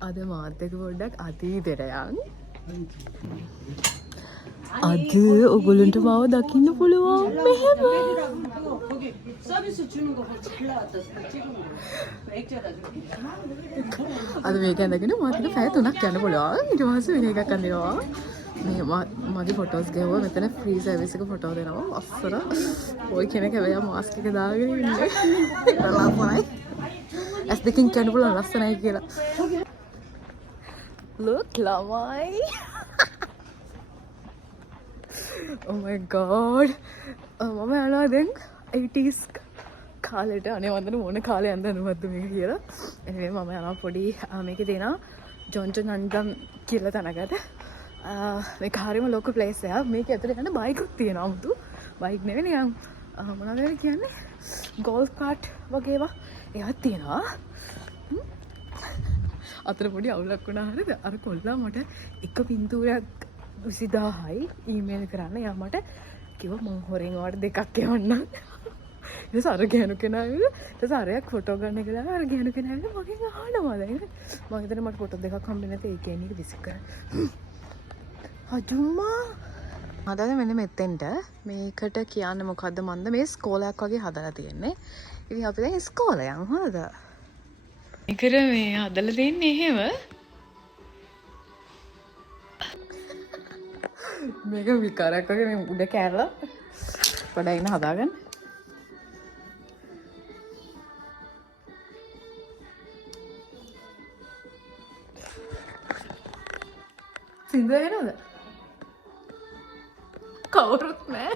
අද මාත් එක්ක පොඩ්ඩක් අතීතයට යන්. අද ඔයගොල්ලන්ට මාව දකින්න පුළුවන් මෙහෙම. අද මේක ඇඳගෙන මාත් එක්ක පැය 3ක් යන්න පුළුවන්. ඊට පස්සේ වෙන එකක් අඳිනවා. මේ මගේ ෆොටෝස් ගෙවුවා. මෙතන ෆ්‍රී සර්විස් එක ෆොටෝ දෙනවා. අස්සර. ඔය කෙනෙක් හැබැයි මාස්ක් එක දාගෙන ඉන්නේ. ලස්සනයි. ඇස් දෙකෙන් කියන්න පුළුවන් ලස්සනයි කියලා. Look lamai. Oh my god. මම යනවා දැන් 80s කාලෙට. අනේ වන්දන මොන කාලේ යන්නද මේක කියලා. එනේ මම යනවා පොඩි මේකේ තියෙනවා ජොන්ටන් නන්දම් කියලා තැනකට. මේක හරියම ලොකු ප්ලේස් එකක්. මේක ඇතුලේ යන බයික් උත් තියෙනවා. 아무තු බයික් නෙවෙයි නිකන් මොනවද කියන්නේ? ගෝල්ෆ් කාට් වගේ ඒවා ඒවත් තියෙනවා. අතර පොඩි අවුලක් වුණා හරියද? අර කොල්ලා මට එක පින්තූරයක් 20000යි ඊමේල් කරන්න. යා මට කිව්වා මම හොරෙන් ඔයාලට දෙකක් එවන්නම්. ඊට පස්සේ අර ගෑනු කෙනා ඇවිල්ලා ඊට පස්සේ අරයක් ෆොටෝ ගන්න කියලා අර ගෑනු කෙනා ඇවිල්ලා මගෙන් අහනවා දැන්. මම හිතන්නේ මට ෆොටෝ දෙකක් හම්බෙන්නේ නැතේ ඒ කියන්නේ විසික් කරා. හජුම්මා අදද මෙන්න මෙතෙන්ට මේකට කියන්නේ මොකද්ද මන්ද මේ ස්කෝලයක් වගේ හදලා තියෙන්නේ. ඉතින් අපි දැන් ස්කෝලේ යන් හොඳද? ඒකර මේ හදලා තින්නේ එහෙම. මේක විකාරයක් වගේ මේ උඩ කෑල්ල පොඩ ඉන්න හදාගන්න. සින්දුව එනවද? කවුරුත් නෑ.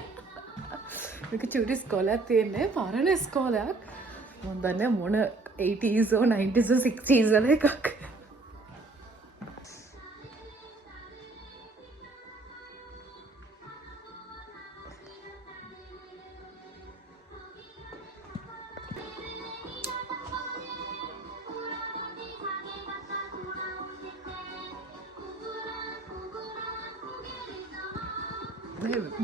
මේක චූටි ස්කෝලයක් තියෙන්නේ පරණ ස්කෝලයක්. මම දන්නේ මොන 80s or 90s or 60s වල එකක්.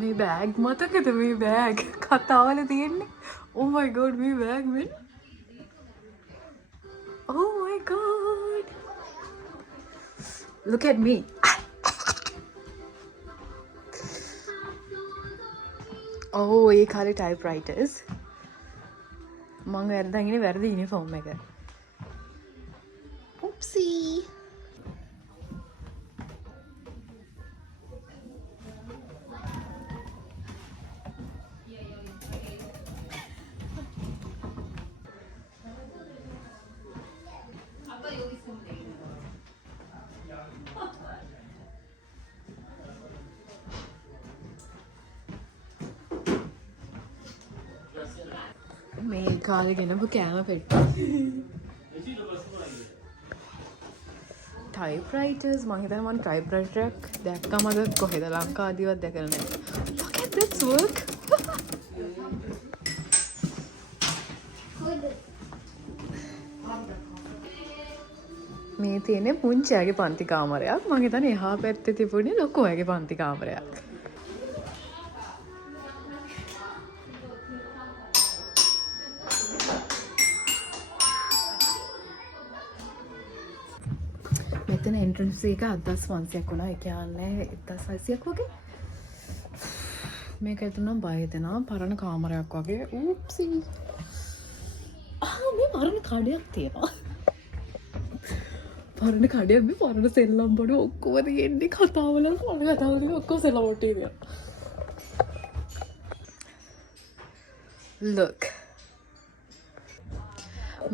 මේ බෑග් මතකද මේ බෑග් කතාවල තියෙන්නේ? Oh my god මේ බෑග් මෙන්න. Oh my god. Look at me. Oh ඒ කාලේ typewriters. මම වැරදන් ඉන්නේ වැරදි යුනිෆෝම් එක. Oopsie. මේ කාලේ ගෙනපු කෑම පෙට්ටි. typewriters මං හිතන්නේ මම typewriter එකක් දැක්කම අද කොහෙද ලංකාදීවත් දැකලා නැහැ. Look at this work. මේ තියෙන්නේ පුංචියාගේ පන්ති කාමරයක්. මං හිතන්නේ එහා පැත්තේ තිබුණේ ලොකු අයගේ පන්ති කාමරයක්. මෙතන එන්ට්‍රන්ස් එක 7500ක් වුණා. ඒ කියන්නේ 1600ක් වගේ. මේක ඇතුළේ බය දෙනවා පරණ කාමරයක් වගේ. ඌප්සි. මේ පරණ කඩයක් තියෙනවා. පරණ කඩයක් මේ පරණ සෙල්ලම් බඩු ඔක්කොම තියෙන්නේ කතාවල පරණ කතාවල ඔක්කොම සෙල්ලම් වලට තියෙනවා. Look.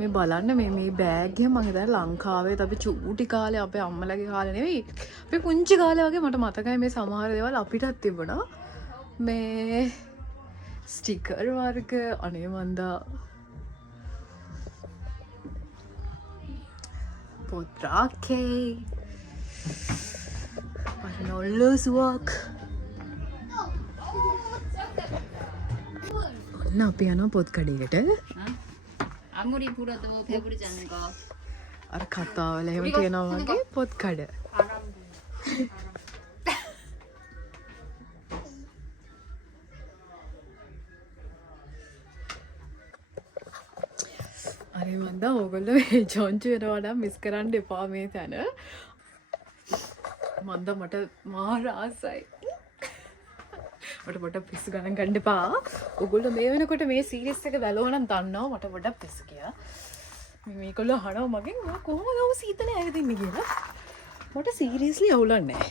මේ බලන්න මේ බෑග් එක මම හිතන්නේ ලංකාවේ අපි චූටි කාලේ අපේ අම්මලාගේ කාලේ නෙවෙයි අපි පුංචි කාලේ වගේ මට මතකයි මේ සමහර දේවල් අපිටත් තිබුණා මේ ස්ටිකර් වර්ග අනේ මන්දා පොත් රාකේ පරණොල්ලුසුවක් ඔන්න අපි යනවා පොත් කඩේකට. 아무리 불어도 배부르지 않는 거. අර කතාවල එහෙම තියෙනවා වගේ පොත් කඩ. අර මන්ද හින්දා ඕගොල්ලෝ මේ ජොන්ච් වෙනවා නම් මිස් කරන්න එපා මේ තැන. මට මාර ආසයි. මට පොඩ්ඩක් පිස්සු ගණන් ගන්න එපා. ඕගොල්ලෝ මේ වෙනකොට මේ සීරීස් එක බැලුවා නම් දන්නවා මට පොඩ්ඩක් පිස්සු ගියා. මේගොල්ලෝ අහනවා මගෙන් කොහොමද ඔය සීතලේ ඇවිදින්නේ කියලා. මට සීරියස්ලි අවුලක් නැහැ.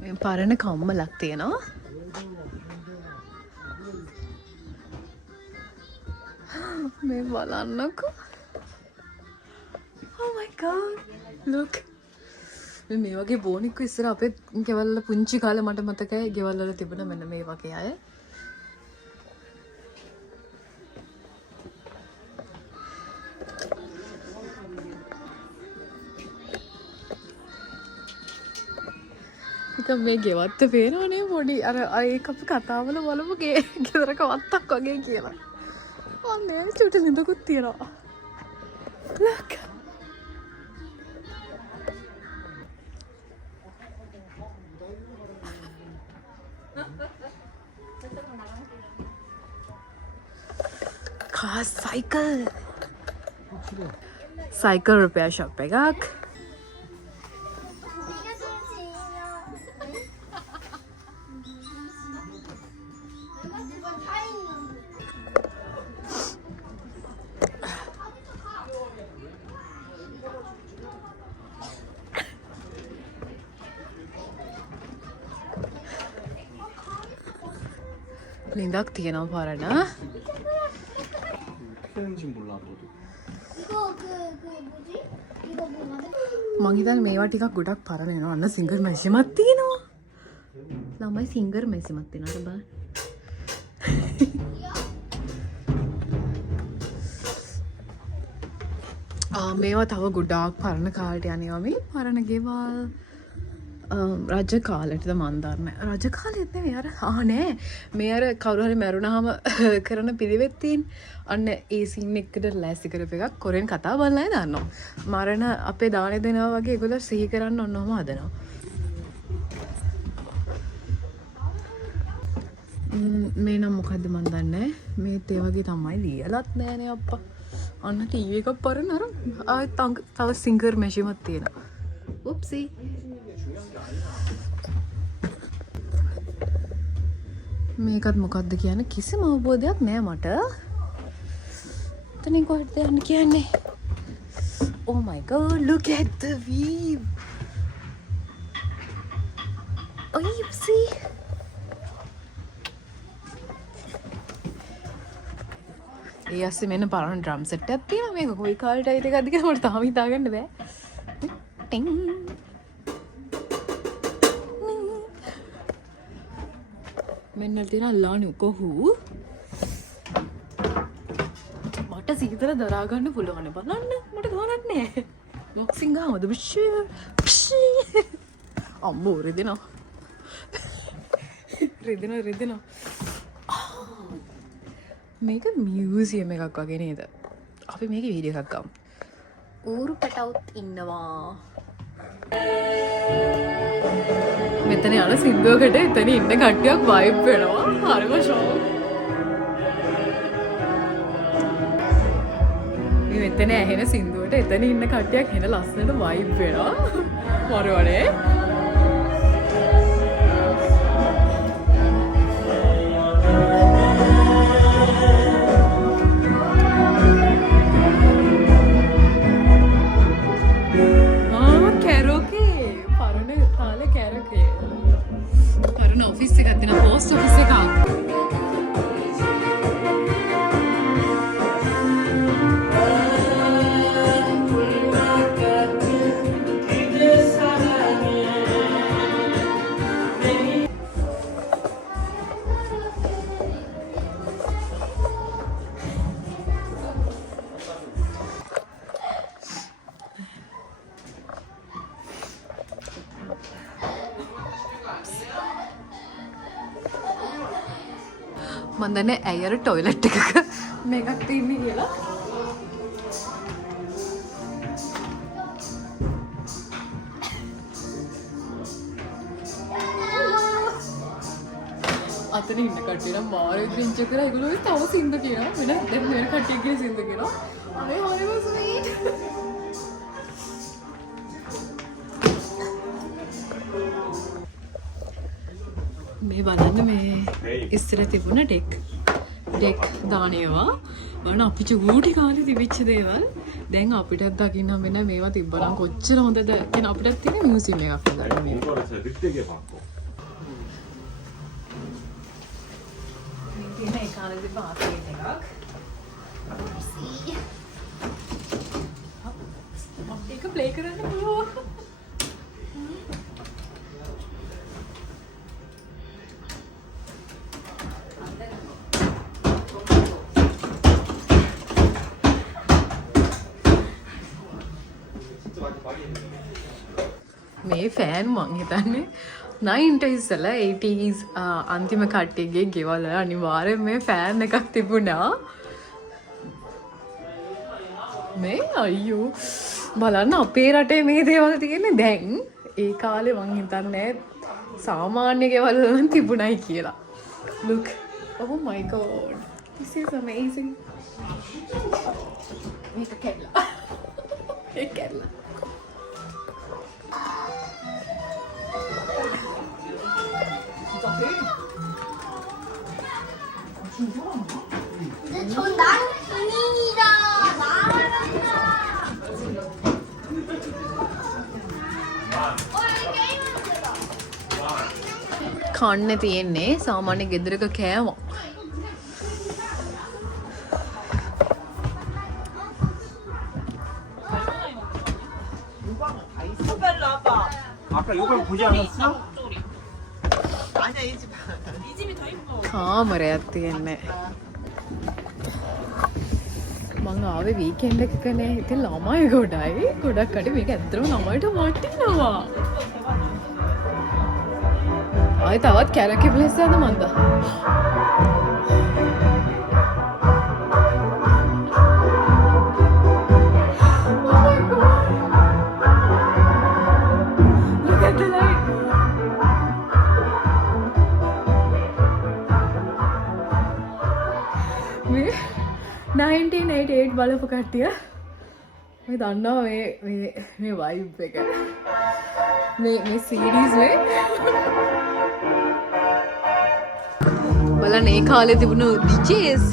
මේ පරණ කම්මලක් තියෙනවා. මේ බලන්නකෝ. Oh my god. Look. මේ වගේ බෝනික්ක ඉස්සර අපේ ගෙවල් වල පුංචි කාලේ මට මතකයි ගෙවල් වල තිබුණ මෙන්න මේ වගේ අය. මේ ගෙවත්ත පේනවනේ පොඩි අර ඒක අපි කතාවල බලමු ගෙදරක වත්තක් වගේ කියලා. අනේ චුටි ලිඳකුත් තියෙනවා. Look. car cycle. Cycle repair shop එකක්. ලිඳක් තියෙනවා පාරණ. මං හිතන්නේ මේවා ටිකක් ගොඩක් පරණ වෙනවා. අන්න සිංගර් මැෂිමක් තියෙනවා. ළමයි සිංගර් මැෂිමක් තියෙනවා බලන්න. මේවා තව ගොඩාක් පරණ කාලට යනවා මේ පරණ ගෙවල්. රජ කාලෙටද මන් දන්නේ. රජ කාලෙත් නෙවෙයි අර නෑ. මේ අර කවුරු හරි මැරුණාම කරන පිළිවෙත් තියෙන. අන්න ඒ සීන් එකට ලෑස්ති කරපු එකක් කොරෙන් කතා බලලා අය දන්නවා. මරණ අපේ දානේ දෙනවා වගේ ඒගොල්ලෝ සිහි කරන්න ඔන්නෝම හදනවා. මේ නම් මොකද්ද මන් දන්නේ. මේත් ඒ වගේ තමයි ලියලත් නෑනේ අප්පා. අන්න ටීවී එකක් පරණ අර ආයෙත් තව සිංගර් මැෂිමක් තියෙනවා. උප්සි. මේකත් මොකක්ද කියන්නේ කිසිම අවබෝධයක් නෑ මට. එතනින් කොහෙටද යන්න කියන්නේ? Oh my god, look at the view. Oopsie. ඒ අස්සේ මෙන්න පරණ ඩ්‍රම් සෙට් එකක් තියෙනවා. මේක කොයි කාලෙට අයිති එකක්ද කියලා මට තාම හිතාගන්න බෑ. ටින්. මෙන්න තියෙන ලානු කොහු මට සීතල දරා ගන්න පුළුවන් බලන්න මට ගානක් නෑ බොක්සින් ගාමද අම්මෝ රිදෙනවා මේක මියුසියම් එකක් වගේ නේද අපි මේක වීඩියෝ එකක් ගමු ඌරු පැටවුත් ඉන්නවා මෙතන යන සිංදුවකට එතන ඉන්න කට්ටියක් වයිබ් වෙනවා හරිම ෂෝක් මේ මෙතන ඇහෙන සිංදුවට එතන ඉන්න කට්ටියක් හෙන ලස්සනට වයිබ් වෙනවා මොරවනේ post office එකක් මන් දන්නේ ඇයර ටොයිලට් එකක මේකක් තියෙන්නේ කියලා. අතන ඉන්න කට්ටිය නම් මාර විදිහට එන්ජොයි කරා. ඒගොල්ලෝ තව සින්ද කියනවා. වෙන කට්ටිය කියන සින්ද කියනවා. අනේ හරිම ස්වීට්. මේ බලන්න මේ ඉස්සර තිබුණ ඩෙක් දානේවා බලන්න අපි චූටි කාලේ තිබිච්ච දේවල් දැන් අපිටත් දකින්න හම්බෙන්නේ මේවා තිබ්බනම් කොච්චර හොඳද කියන අපිටත් තියෙන මියුසියම් එකක් හදන්න මේ තියෙන ඒ කාලේ තිබ්බ ආතේ එකක් ඒක ප්ලේ කරන්න පුළුවන් මේ ෆෑන් මං හිතන්නේ 90s ඉස්සලා 80s අන්තිම කට්ටියගේ ගෙවල් වල අනිවාර්යෙන් මේ ෆෑන් එකක් තිබුණා මේ අයියෝ බලන්න අපේ රටේ මේ දේවල් තියෙන්නේ දැන් ඒ කාලේ මං හිතන්නේ සාමාන්‍ය ගෙවල් වල තිබුණයි කියලා look oh my god this is amazing මේක කැඩලා ඒක කැඩලා 전 나는 군인이다. 나가란다. 여기 게임하는 데다. කන්න තියෙන්නේ සාමාන්‍ය ගෙදරක කෑමක්. 아까 이걸 보지 않았어? කාමරයක් තියෙන්නේ. මං ආවේ වීකෙන්ඩ් එකකනේ. ඉතින් ළමයි ගොඩයි. ගොඩක් කඩේ මේක ඇත්තටම ළමයිට වටිනවා. ආයි තවත් කැරකි ප්ලේස් එකද මන්ද? මේ 1988 බලපු කට්ටිය මේ දන්නවා මේ වයිබ් එක මේ සීරීස් මේ බලන්න ඒ කාලේ තිබුණු DJs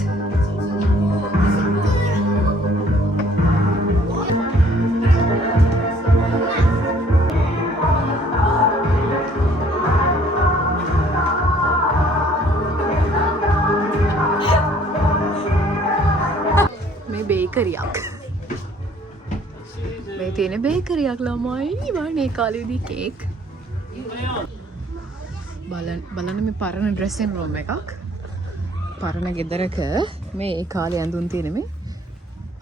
බේකරියක් මේ තියෙන බේකරියක් ළමයි වනේ කාලේදී කේක් බලන්න මේ පරණ ඩ්‍රෙසින් රූම් එකක් පරණ ගෙදරක මේ ඒ කාලේ ඇඳුම් තියෙන මේ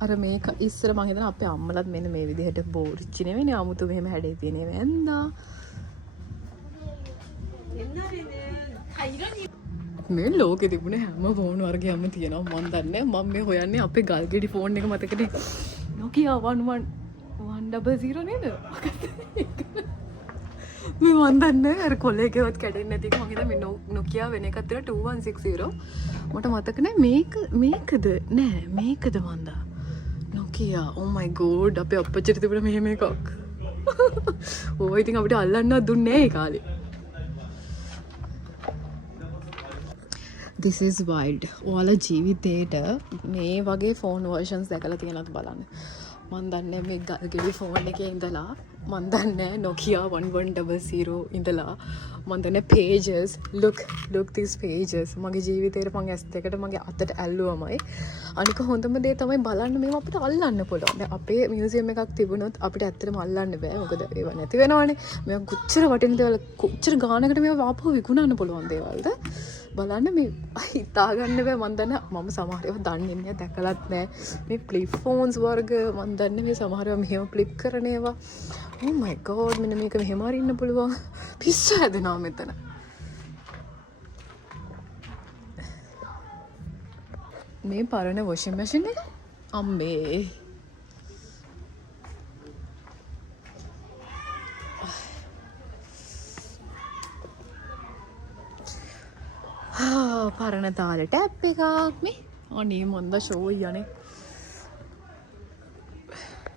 අර මේක ඉස්සර මං හිතන අපේ අම්මලත් මෙන්න මේ විදිහට බෝරිච්චි නෙවෙයි 아무තු මෙහෙම හැඩේ තියෙන වෙන්දා මේ ලෝකෙ තිබුණ හැම ෆෝන් වර්ගයක්ම තියෙනවා මන් දන්නේ මම මේ හොයන්නේ අපේ ගල්ගෙඩි ෆෝන් එක මතකනේ Nokia 110 නේද මේ මන් දන්නේ අර කොලේකවත් කැඩෙන්නේ නැති එක මං හිතා මේ Nokia වෙන එකක් තියෙනවා 2160 මට මතක නැහැ මේකද නෑ මේකද මන්දා Nokia oh my god අපේ අපච්චිට තිබුණ මෙහෙම එකක් ඕවා ඉතින් අපිට අල්ලන්නවත් දුන්නේ නැහැ ඒ කාලේ This is wild. ඔයාලා ජීවිතේට මේ වගේ ෆෝන් versions දැකලා තියෙනවද බලන්න. මන් දන්නේ මේ ගල්ගෙඩි ෆෝන් එකේ ඉඳලා මන් දන්නේ Nokia 1100 ඉඳලා මන් දන්නේ pages look these pages මගේ ජීවිතේට මම S2කට මගේ අතට ඇල්ලුවමයි. අනික හොඳම දේ තමයි බලන්න මේව අපිට අල්ලන්න පුළුවන්. දැන් අපේ මියුසියම් එකක් තිබුණොත් අපිට ඇත්තටම අල්ලන්න බෑ. මොකද ඒව නැති වෙනවනේ. මේක කොච්චර වටින දේවල් කොච්චර ගානකට මේව ආපහු විකුණන්න පුළුවන් දේවල්ද? බලන්න මේ හිතාගන්න බෑ මන් දන්න මම සමහර ඒවා දන්නේ නැහැ දැකලත් නැහැ මේ ෆ්ලිප් ෆෝන්ස් වර්ග මන් දන්නේ මේ සමහර ඒවා මෙහෙම ෆ්ලිප් කරන ඒවා oh my god මෙන්න මේක මෙහෙම අරින්න පුළුවන් පිස්සු හැදෙනවා මෙතන මේ පරණ වොෂින් මැෂින් එක අම්මේ පරණ තාලේ ටැප් එකක් මේ. අනේ මොන්ද ෂෝ යන්නේ.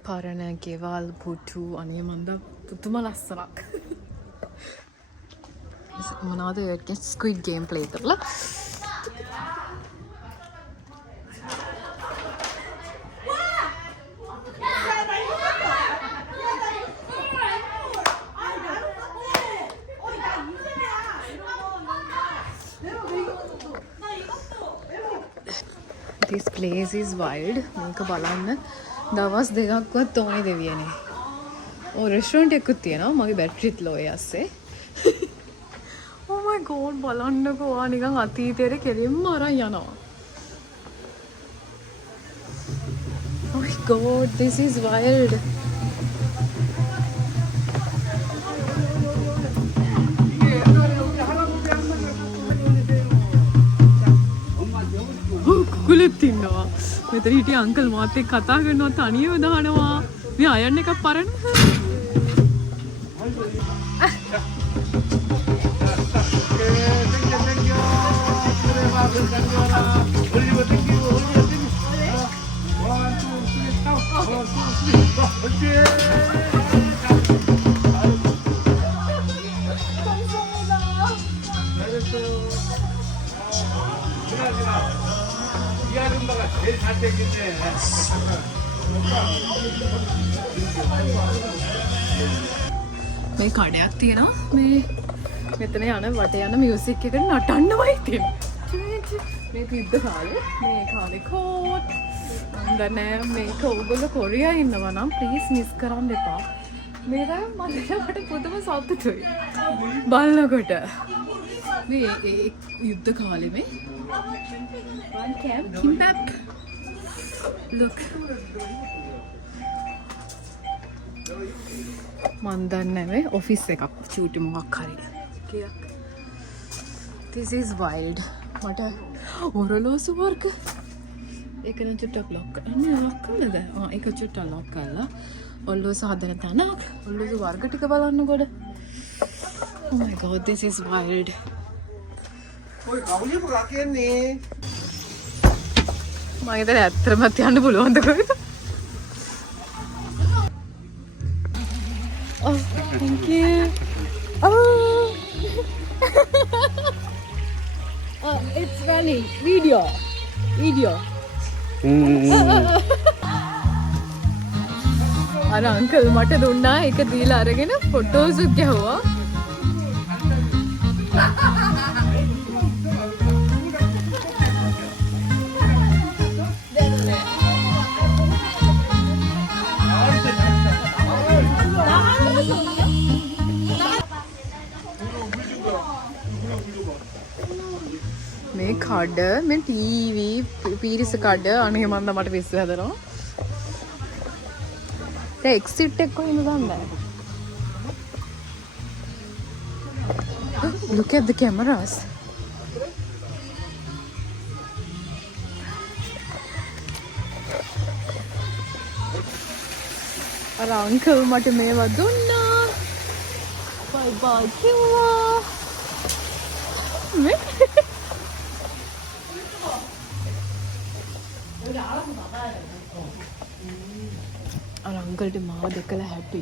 පරණ ගෙවල් පුටු අනේ මන්ද පුදුම ලස්සනක්. මොනවද ඒකේ ස්ක්විඩ් ගේම් ප්ලේ කරලා. This place is wild. මේක බලන්න දවස් දෙකක්වත් ඕනේ දෙවියනේ. ඕ රෙස්ටොරන්ට් එකකුත් තියෙනවා මගේ බැටරිත් ලෝ යස්සේ. Oh my god බලන්නකෝ ආ නිකන් අතීතයේ කෙලින්ම අරන් යනවා. Oh my god this is wild. කුකුලෙත් ඉන්නවා. මෙතන හිටිය අංකල් මාත් එක්ක කතා කරනවා තනියම දානවා. මේ අයන් එකක් පරණ. මේ කඩයක් තියෙනවා මේ මෙතන යන වට යන මියුසික් එක නටන්නමයි තියෙන්නේ. මේක යුද්ධ කාලේ මේ කාලේ කෝට් දන්නේ මේක ඕගොල්ලෝ කොරියා ඉන්නවා නම් ප්ලීස් මිස් කරන්න එපා. මේක මට පුදුම සතුටුයි බලනකොට. මේ යුද්ධ කාලේ මේ one camp kimbap look මන් දන්නේ මේ ඔෆිස් එකක් චූටි මොකක් හරි කියක්. This is wild. මට ඔරලෝසු වර්ග ඒක නම් චුට්ටක් ලොක් කරන්න ලොක් කළද? ඒක චුට්ටක් ලොක් කළා. ඔරලෝසු හදන තැනක් ඔරලෝසු වර්ග ටික බලන්නකොට. Oh my god this is wild. ඔය කවුලිය පුරා කියන්නේ මම හිතන්නේ ඇත්තටම යන්න පුළුවන්ද කොහෙද? Oh, thank you. Oh. Oh, it's running. Video. අර අංකල් මට දුන්නා ඒක දීලා අරගෙන ෆොටෝස් උත් ගැහුවා. මේ කඩ මේ ටීවී පීරිස කඩ අනේ මන්ද මට පිස්සු හැදෙනවා. දැන් එක්සිට් එක කොහෙන්ද ගන්නේ? Look at the cameras. අර අංකල් මට මේවා දුන්නා. බයි බයි කිව්වා. මේ අර අංකල්ට මාව දැකලා හැපි.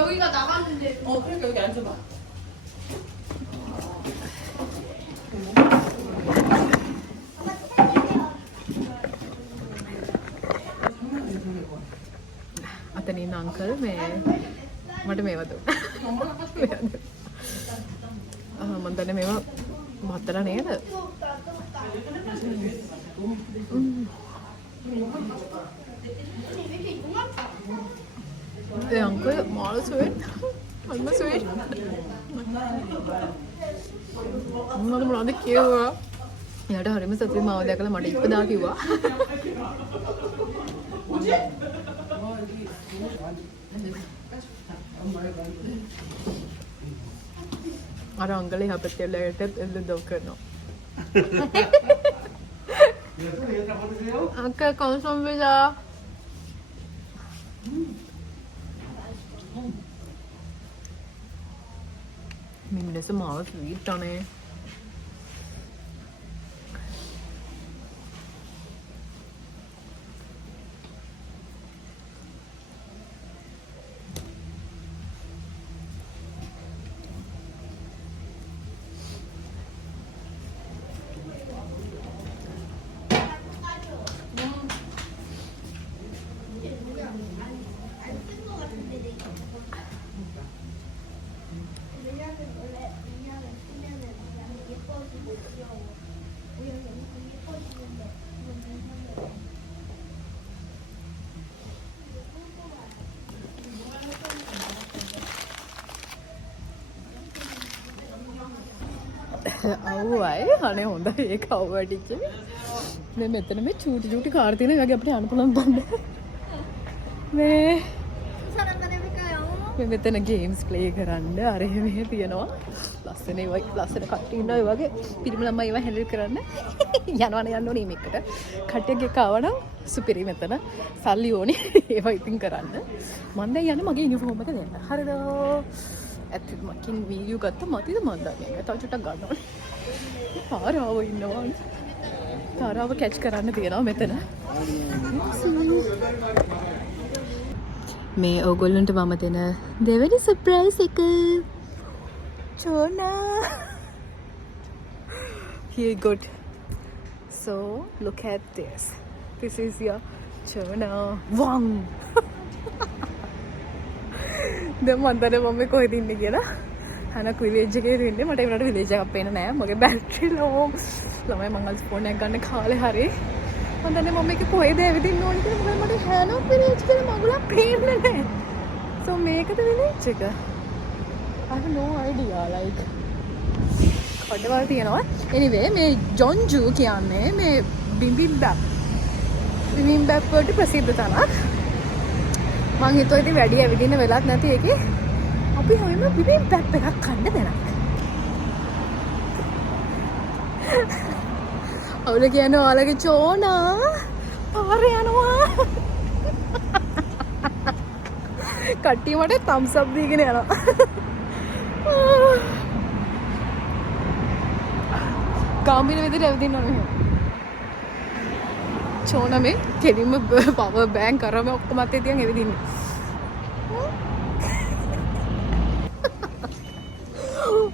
여기가 나갔는데. 그러니까 여기 앉아봐. අතන ඉන්න අංකල් මේ මට මේවා දුන්නා. මම දන්නේ මේවා මතර නේද? ඒ අංකල් මාළු සුවේත් අම්ම සුවේත් මම මොනවද කියුවා එයාට හරිම සතුටුයි මාව දැකලා මට ඉපදා කිව්වා. අර අංගලේ හැපෙච්චලට එල්ලුම් කරනවා. අක්කා කොන්සොම් වෙලා මිනිස්සු මාව ස්වීට් අනේ. අවුවයි අනේ හොඳයි ඒක අවුවටිච්ච මේ මෙතන මේ චූටි කාර් තියෙන වගේ අපිට යන්න පුළුවන් බණ්ඩ මේ මෙතන ගේම්ස් ප්ලේ කරන්න අර මෙහෙ තියෙනවා ලස්සන කට්ටිය ඉන්නවා ඒ වගේ පිරිමි ළමයි ඒවා හැන්ඩල් කරන්න යන්න ඕනේ මේකට කට්ටියක් එක ආවනම් සුපිරි මෙතන සල්ලි ඕනේ ඒවා ඉතින් කරන්න මම දැන් යන්නේ මගේ යුනිෆෝම් එක දෙන්න හරිද ඇත්තටම මකින් වීඩියෝ ගත්ත මතිද මන් දන්නේ තව චුට්ටක් ගන්න ඕනේ තාරාව ඉන්නවා තාරාව කැච් කරන්න තියෙනවා මෙතන මේ ඕගොල්ලන්ට මම දෙන දෙවෙනි සර්ප්‍රයිස් එක චෝනා here good so look at this is your චෝනා වං දැන් මන් දන්නේ මම කොහෙද ඉන්නේ කියලා අනක් විලේජ් එකේ ඉන්නේ මට ඒකට විලේජ් එකක් පේන්නේ නැහැ මගේ බැටරි ලෝ ළමයි මං අද ෆෝන් එකක් ගන්න කාලේ හරි මන් දන්නේ මම මේක කොහෙද ඇවිදින්න ඕනේ කියලා මොකද මට හැනොක් විලේජ් කියලා මගුලක් පේන්නේ නැහැ so මේකද විලේජ් එක I have no idea like කඩවල් තියෙනවා anyway මේ ජොන්ජු කියන්නේ මේ බිම්බිම්බැප් වලට ප්‍රසිද්ධ තැනක් මං හිතුවා ඉතින් වැඩි ඇවිදින්න වෙලක් නැති එකේ අපි හැමෝම බිම්බිම්බැප් එකක් කන්න දෙනවා අවුල කියන්නේ ඔයාලගේ චෝනා පාර යනවා කට්ටිය මට thumbs up දීගෙන යනවා ගාම්බීර විදිහට ඇවිදින්න ඕනේ චෝනා මේ කෙලින්ම පවර් බෑන්ක් කරම ඔක්කොම අතේ තියන් ඇවිදින්නේ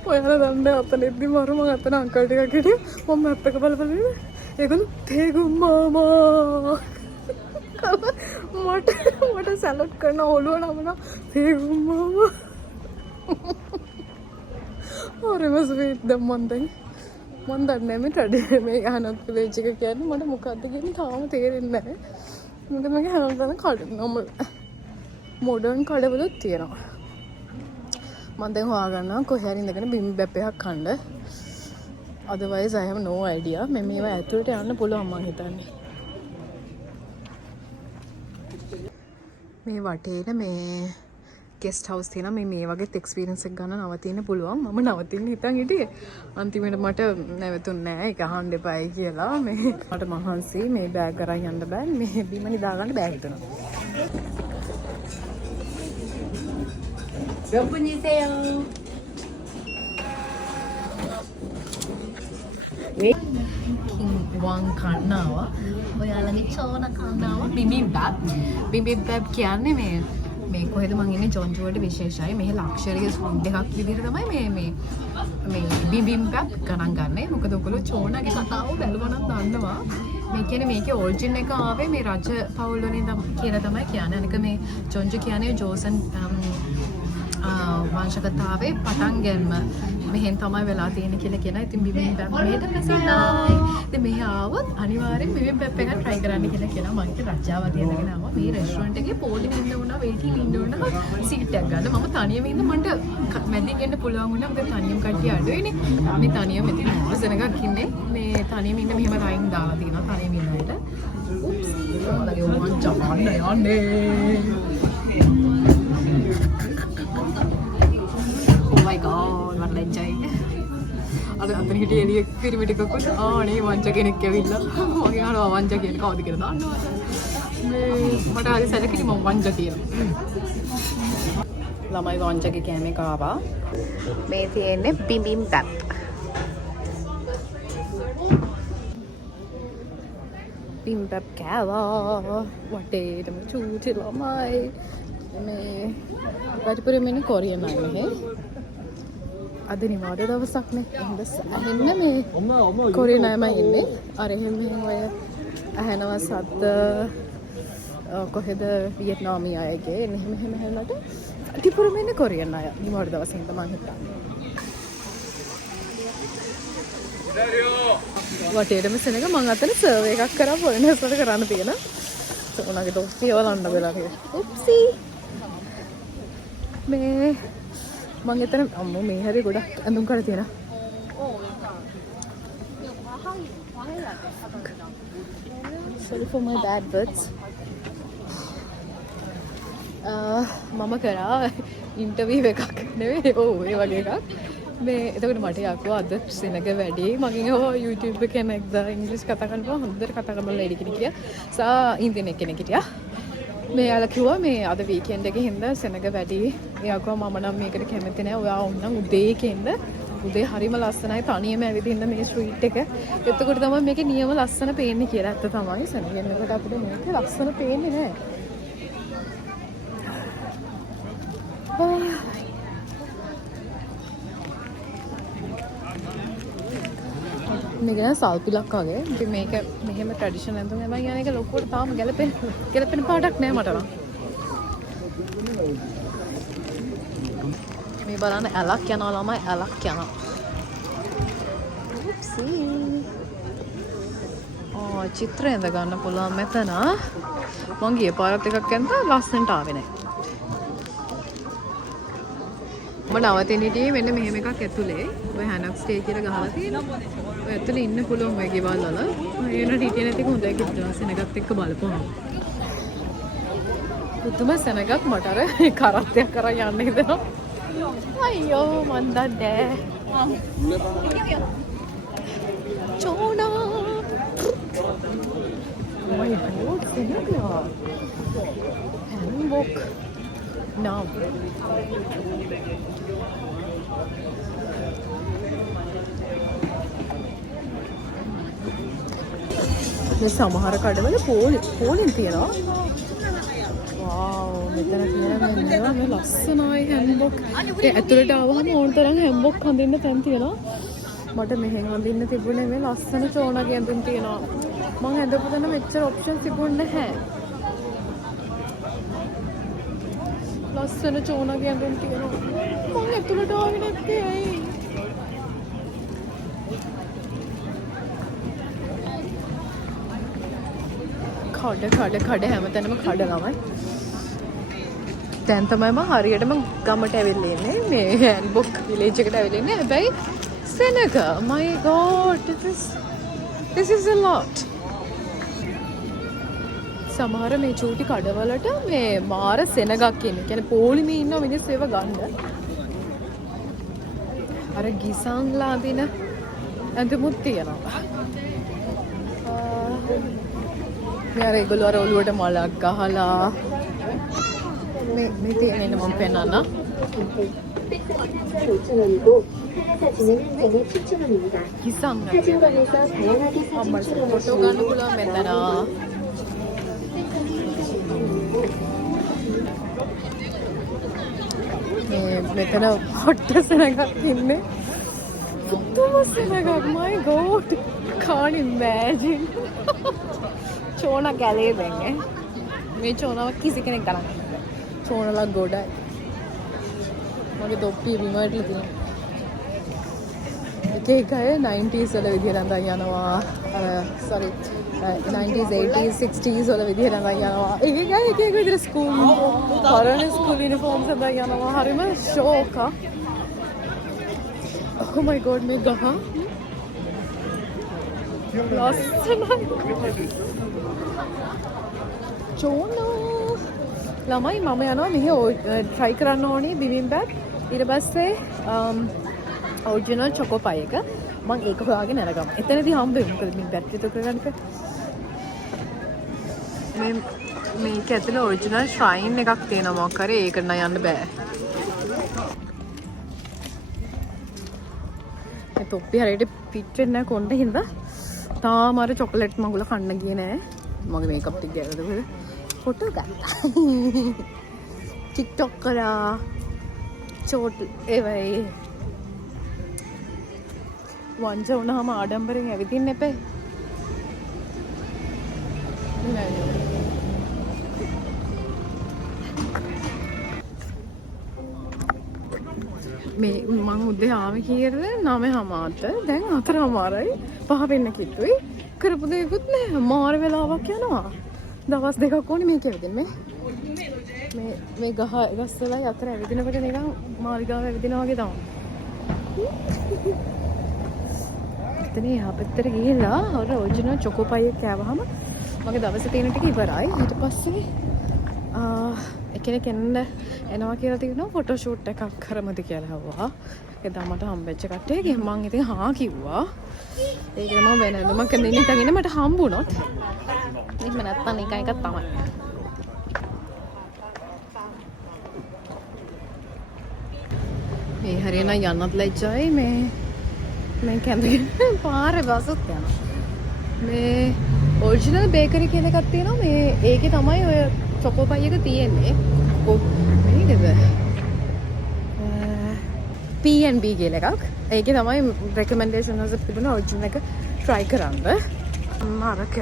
ඔයාලා දන්නේ අතනෙද්දි මම අතන අංකල් ටිකක් හිටියා මම මැප් එක බලපල ඒගොල්ලෝ තේගුම් මාමා මට සැලඩ් කරන ඔළුව නමන තේගුම් මාමා හරිම ස්වීට් දැන් මන් දන්නේ මේ ටඩේ මේ අහනක් විලේජ් එක කියන්නේ මට මොකක්ද කියන්නේ තාම තේරෙන්නේ නැහැ මොකද මගේ හැමදාම කඩ නොමල් මොඩර්න් කඩවලුත් තියෙනවා මම දැන් හොයාගන්නවා කොහේ හරි ඉඳගෙන බිම්බැප් එකක් කන්න otherwise I have no idea මේ මේවා ඇතුළට යන්න පුළුවන් මම හිතන්නේ මේ වටේට මේ ගෙස්ට් හවුස් තියෙනවා මේ වගේ එක්ස්පීරියන්ස් එකක් ගන්න නවතින්න පුළුවන් මම නවතින්න හිතන් හිටියේ අන්තිමට මට නැවතුන්නේ නැහැ ඒක අහන්න එපායි කියලා මේ මට මහන්සි මේ බෑග් අරන් යන්න බෑ මේ බිම නිදා ගන්න බෑ හිතනවා 몇 분이세요? වන් කන්නාව ඔයාලගේ චෝන කන්නාව බිම්බිම්බැප් කියන්නේ මේ කොහෙද මං ඉන්නේ ජොන්ජුවට විශේෂයි මේ ලක්ෂරියස් ෆුඩ් එකක් විදිහට තමයි මේ බිම්බිම්බැප් ගණන් ගන්නෙ මොකද ඔයගොල්ලෝ චෝනාගේ කතාව බැලුවා නම් දන්නවා මේ කියන්නේ මේකේ ඔරිජින් එක ආවේ මේ රජ පවුල් වලින් කියලා තමයි කියන්නේ අනික මේ ජොන්ජු කියන්නේ ජෝසන් වංශ කතාවේ පටන් ගැනීම මෙහෙන් තමයි වෙලා තියෙන්නේ කියලා කියනවා. ඉතින් බිබිම්බැප් මේට ප්‍රසිද්ධයි. ඉතින් මෙහි ආවොත් අනිවාර්යෙන් බිබිම්බැප් එක try කරන්න කියලා කියනවා. මම ඉතින් රජාව තියනගෙන ආවා. මේ රෙස්ටුරන්ට් එකේ පොඩි ඉන්න උනා වෙයිටින් ඉන්න උනා සීට් එකක් ගන්න. මම තනියම ඉන්න මට මැදින් එන්න පුළුවන් වුණා. මොකද තනියම කට්ටිය අඩුයිනේ. මේ තනියම ඉතින් මාසෙනකක් ඉන්නේ. මේ තනියම ඉන්න මෙහෙම ටයිම් දාලා තියෙනවා. තනියම ඉන්න අයට. උප්ස්. ඔයාලගේ වංචාවන්න යන්නේ. Oh my god, මට ලැජ්ජයි. අද අතන හිටිය එළිය පිරිමිඩ එකකුත් ආනේ වංච කෙනෙක් ඇවිල්ලා මගේ අහනවා වංච කියන්නේ කවුද කියලා දන්නවද? මේ මට හරි සැලකිලි මම වංච කියනවා. ළමයි වංචගේ කෑමේ කාවා. මේ තියෙන්නේ බිබිම්බැප්. බිබිම්බැප් කෑවා. වටේටම චූටි ළමයි. මේ වැඩිපුරම ඉන්නේ කොරියන් අය මෙහෙ. අද නිවාඩ දවසක් නේ. එහෙනම් ඇහෙන්න මේ කොරියන් අයමයි ඉන්නේ. අර එහෙම මෙහෙම ඔය ඇහෙනවා සද්ද කොහෙද වියට්නාමී අයගේ මෙහෙම හැලට වැඩිපුරම ඉන්නේ කොරියන් අය. නිවාඩ දවසේ ඉඳන් මම හිතන්නේ. වටේටම සෙනග මම අතන සර්වර් එකක් කරා ෆොරේනර්ස් වලට කරන්න තියෙන. උනාගේ ටොප්පිය වලන්න වෙලා තියෙනවා. උප්සී. මේ මම එතන අම්මෝ මේ හැරි ගොඩක් ඇඳුම් කරලා තියෙනවා. Sorry for my bad words. මම කරා ඉන්ටර්විව් එකක් නෙවෙයි. ඔව් ඒ වගේ එකක්. මේ එතකොට මට යාකුවා අද සෙනග වැඩි මගෙන් YouTube එකේ නැග්ද ඉංග්‍රීසි කතා කරනවා හොඳට කතා කරන ලේඩි කෙනෙක් කියා. සා ඉන්දියන් කෙනෙක් හිටියා. මේ යාලා කිව්වා මේ අද වීකෙන්ඩ් එකේ හින්දා සෙනග වැඩි. එයා කිව්වා මම නම් මේකට කැමති නෑ. ඔයා ඕන්නම් උදේ කෙන්ද උදේ හරිම ලස්සනයි තනියම ඇවිදින්න මේ ස්ට්‍රීට් එක. එතකොට තමයි මේකේ නියම ලස්සන පේන්නේ කියලා. ඇත්ත තමයි සෙනගෙන් එකට අපිට මේකේ ලස්සන පේන්නේ නෑ. මේක සල්පිලක් වගේ. ඉතින් මේක මෙහෙම ට්‍රැඩිෂනල් ඇඳුම් හැබැයි යන එක ලොකුවට තාම ගැලපෙන පාටක් නෑ මට නම්. මේ බලන්න ඇලක් යනවා ළමයි ඇලක් යනවා. උප්සී. චිත්‍ර ඇඳ ගන්න පුළුවන් මෙතන. මං ගිය පාරත් එකක් ඇඳලා ලස්සනට ආවේ නෑ. මම නවතින හිටියේ මෙන්න මෙහෙම එකක් ඇතුලේ. ඔය හැනක් ස්ටේ කියලා ගහලා තියෙනවා. ඔය ඇතුලේ ඉන්න පුළුවන් ඔය ගෙවල් වල. ඒනට හිටියේ නැති හොඳයි කියලා සෙනගත් එක්ක බලපුවම. පුදුම සෙනගක් මට අර කරත්තයක් කරන් යන්න හිතෙනවා. අයියෝ මන් දන්නේ. චෝනා. my god සෙනගා. හැන්බොක්. now මේ සමහර කඩවල පෝලින් තියෙනවා. වාව් මෙතන තියෙනවා මේ ලස්සනයි හැම්බොක්. ඒ ඇතුළට ආවම ඕන තරම් හැම්බොක් හඳින්න තැන් තියෙනවා. මට මෙහෙන් හඳින්න තිබුණේ මේ ලස්සන චෝනාගේ ඇඳුම් තියෙනවා. මම ඇඳපු තැන මෙච්චර ඔප්ෂන් තිබුණේ නැහැ. ලස්සන චෝනාගේ ඇඳුම් තියෙනවා. මම ඇතුළට ආවේ නැත්තේ ඇයි? කඩ හැමතැනම කඩ ළමයි. දැන් තමයි මම හරියටම ගමට ඇවිල්ලා ඉන්නේ. මේ හැන්බොක් විලේජ් එකට ඇවිල්ලා ඉන්නේ. හැබැයි සෙනග my god this is a lot. සමහර මේ චූටි කඩවලට මේ මාර සෙනගක් ඉන්නේ. කියන්නේ පොලිමේ ඉන්න මිනිස්සු ඒව ගන්න. අර ගිසන්ලා දින ඇඳුමුත් තියෙනවා. මේ අර ඒගොල්ලෝ අර ඔළුවට මලක් ගහලා මේ තියෙන මම පෙන්නන්න. 기상 사진관에서 다양하게 사진 촬영하시는 මෙතන හොට්ට සෙනගක් ඉන්නේ. පුදුම සෙනගක් my god can't imagine. චෝනා ගැලේ දෙන්නේ. මේ චෝනාව කිසි කෙනෙක් ගන්න. චෝනලා ගොඩයි. මගේ තොප්පිය බිම වැටලා තියෙනවා. එක එක අය 90s වල විදිහට අඳන් යනවා. sorry 90s 80s 60s වල විදිහට අඳන් යනවා. එක එක අය එක එක විදිහට ස්කූල් පරණ ස්කූල් යුනිෆෝම්ස් අඳන් යනවා. හරිම ෂෝක් ආ. oh my god මේ ගහ ලස්සනයි. චෝනෝ ළමයි මම යනවා මෙහි try කරන්න ඕනේ bibimbap. ඊට පස්සේ ඔරිජිනල් චොකෝ පයි එක මම ඒක හොයාගෙන යනගම. එතනදී හම්බ වෙමු. මොකද මේ බැටරි එක ගන්න එක. මේක ඇතුලේ ඔරිජිනල් ශ්‍රයින් එකක් තියෙනවා මොකක් හරි. ඒකට නම් යන්න බෑ. ඒ තොප්පි හරියට පිට් වෙන්නේ නැහැ කොණ්ඩ හින්දා. තාම අර චොකලට් මගුල කන්න ගියේ නෑ. මගේ මේකප් ටික ගෑවද ෆොටෝ ගත්තා. TikTok කරා. චෝට් ඒ වගේ වංජ වුණාම ආඩම්බරෙන් ඇවිදින්න එපේ. මේ මං උදේ ආවේ කීයටද 9:00ට. දැන් 4:00යි 5 වෙන්න කිව්වයි. කරපු දෙයක්වත් නෑ. මාර වෙලාවක් යනවා. දවස් දෙකක් ඕනේ මේක ඇවිදින්න. මේ ගස් වලයි අතර ඇවිදිනකොට නිකන් මාලිගාව ඇවිදිනා වගේ තමයි. එතන එහා පැත්තට ගිහිල්ලා අර ඔරිජිනල් චොකෝ පයි එක කෑවහම මගේ දවසේ තියෙන ටික ඉවරයි. ඊට පස්සේ එකිනෙක එනවා කියලා තියෙනවා ෆොටෝ ෂූට් එකක් කරමුද කියලා හවුවා. එදා මට හම්බෙච්ච කට්ටියගෙන් මං ඉතින් හා කිව්වා. ඒකේ මම වෙනදම කන්නේ ඉතින් මට හම්බුණොත් එහෙම නැත්තම් එකක් තමයි. මේ හරියන යන්නත් ලැජ්ජයි. මේ කැඳගෙන පාරේ බසුත් යනවා. මේ ඔරිජිනල් බේකරි කියලා එකක් තියෙනවා. මේ ඒකේ තමයි ඔය චොකෝ පයි එක තියෙන්නේ. මේකද P&B කියලා එකක්. ඒකේ තමයි රෙකමෙන්ඩේෂන් එකක් තිබුණා ඔරිජිනල් එක try කරන්න. මාරක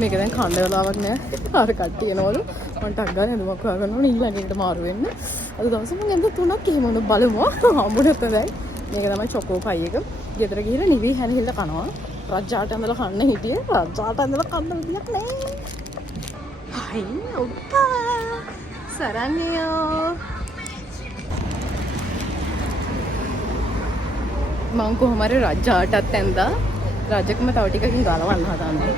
මේක දැන් කන්න වෙලාවක් නෑ. අර කට්ටිය එනවලු. මම ටක් ගාලා හඳුමක් හොයාගන්න ඕනේ ඊළඟට මාරු වෙන්න. අද දවසේ මම එන්න 3ක් එහෙම හොඳ බලමු. හම්බුනත් දැන්. මේක තමයි චොකෝ පයි එක. ගෙදර ගිහලා නිවි හැනිහිල්ල කනවා. රජාට ඇඳලා කන්න හිටියේ. රජාට ඇඳලා කන්න විදියක් නෑ. හයි ඔප්පා. සරණියෝ. මම කොහොම හරි රජාටත් ඇඳලා රජකම තව ටිකකින් ගලවන්න හදන්නේ.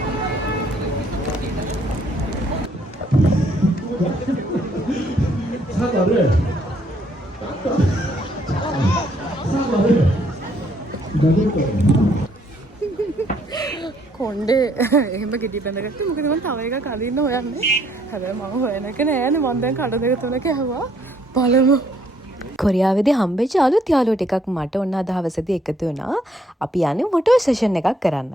කොණ්ඩේ එහෙම ගෙඩි බැඳගත්තා. මොකද මම තව එකක් අදින්න හොයන්නේ. හැබැයි මම හොයන එක නෑනේ. මම දැන් කඩ දෙක තුනක ඇහුවා. බලමු. කොරියාවේදී හම්බෙච්ච අලුත් යාළුවෝ ටිකක් මට ඔන්න අද හවසේදී එකතු වුණා. අපි යන්නේ ෆොටෝ සෙෂන් එකක් කරන්න.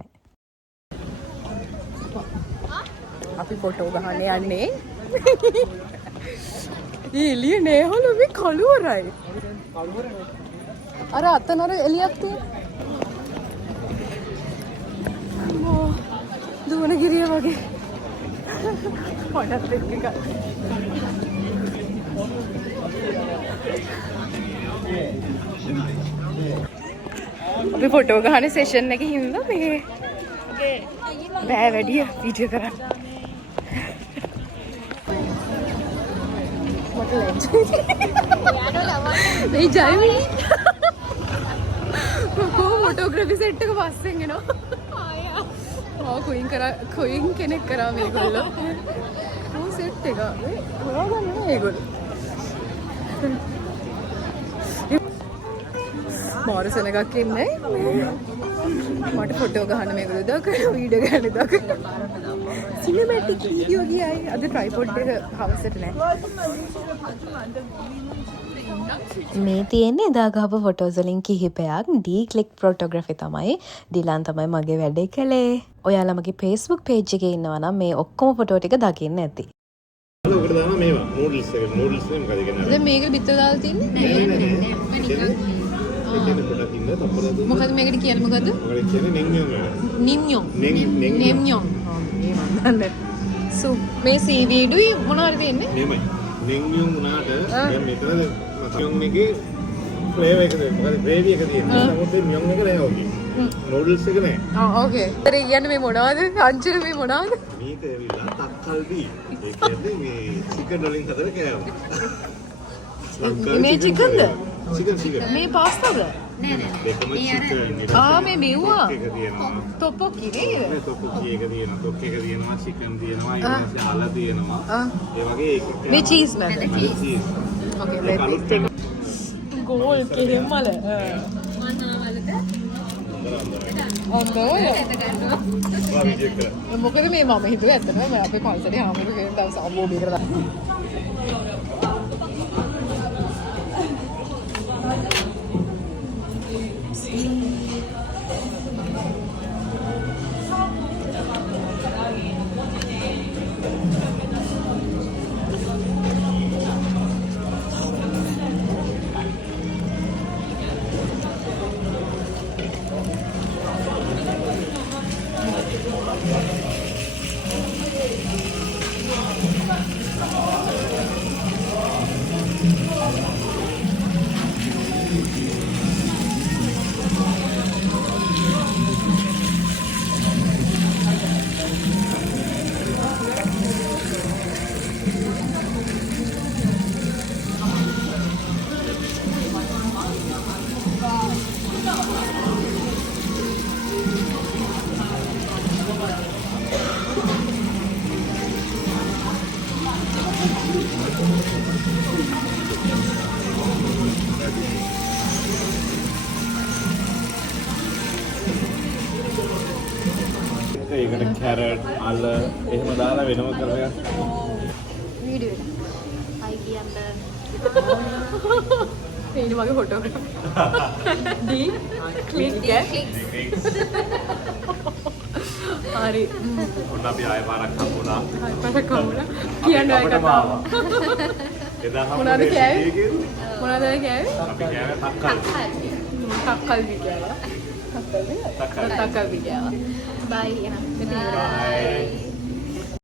අපි ෆොටෝ ගහන්න යන්නේ. එළිය නෑහලු මේ කළුවරයි. අර අතන අර එළියක් තියෙනවා. දුවන ගිරිය වගේ. පොඩක් එක්ක ගන්න. අපි ෆොටෝ ගහන සෙෂන් එකේ හින්දා මේ බෑ වැඩි වීඩියෝ කරන්න. මට ලැජ්ජයි. මේ ජයමි. ෆොටෝග්‍රැෆි සෙට් එක පස්සෙන් එනවා. කොයින් කෙනෙක් කරා මේගොල්ලෝ. මොන සෙට් එක? හොයාගන්න මේගොල්ලෝ. මාරසන එකක් ඉන්නේ. මට ෆොටෝ ගහන්න මේගොල්ලෝ දාක වීඩියෝ ගන්න දාක. සිනමැටික් වීඩියෝ ගියයි. අද ට්‍රයිපොඩ් එක හවසට නෑ. මේ තියෙන්නේ එදා ගහපු ෆොටෝස් වලින් කිහිපයක්. D-Click photography තමයි. ඩිලන් තමයි මගේ වැඩේ කළේ. ඔයාලා මගේ Facebook page එකේ ඉන්නවා නම් මේ ඔක්කොම ෆොටෝ ටික දකින්න ඇති. ඔකට දානවා මේවා නූඩල්ස් එක නූඩල්ස් නේ මොකද කියන්නේ දැන් මේක පිටර දාලා තින්නේ ඒකේ පොඩක් ඉන්න තප්පර දුන්න. මොකද මේකට කියන්නේ මොකද? මොකද කියන්නේ නෙන්යොන් වල. නිම්යොන්. නෙන්යොන්. මේ මන් දන්නේ. මේ සීවීඩුයි මොනවද වෙන්නේ? නෙමෙයි. නෙන්යොන් උනාට දැන් මෙතන මතයොන් එකේ ෆ්ලේවර් එක දෙන්න. මොකද ග්‍රේවි එක තියෙනවා. නමුත් මේ මියොන් එක නෑ ඔගේ. නූඩල්ස් එක නෑ. ඕකේ. ඒතර කියන්නේ මේ මොනවද? අංජන මේ මොනවද? මේක ඇවිල්ලා තක්කල්බි. ඒ කියන්නේ මේ චිකන් වලින් හදන කෑම. මේ චිකන්ද? චිකන්. මේ පාස්තාද? නෑ නෑ. දෙකම චිකන්. මේ මෙව්වා. එක තියෙනවා. තොප්පොක්කි නේද? මේ තොප්පුකි එක තියෙනවා. තොක් එක තියෙනවා. චිකන් තියෙනවා. ඊට පස්සේ ආලා තියෙනවා. ඒ වගේ එක මේ චීස් නැද? චීස්. ඕකේ. ඒක අලුත් වෙන. ගෝල් කෙහෙම්මල. හොඳයි. මොකද මේ මම හිතුවේ ඇත්තටම මම අපේ පන්සලේ ආමුරු කියන දවස් අම්බෝ බීරලා. ඒකට කැරට් අල එහෙම දාලා වෙනම කරලා වීඩියෝ එක. අයි කියන්න. මේනි මගේ ෆොටෝග්‍රාෆ්. ඩී ක්ලික් හරි. ඔන්න අපි ආයෙ පාරක් හම්බුණා. පාරක් හම්බුණා. කියන්න ඔය කතාව. එදා මොනවද කෑවේ? මොනවද කෑවේ? අපි කෑවේ තක්කල්. තක්කල්වි කියලා. තක්කල්වි කියලා. බයි.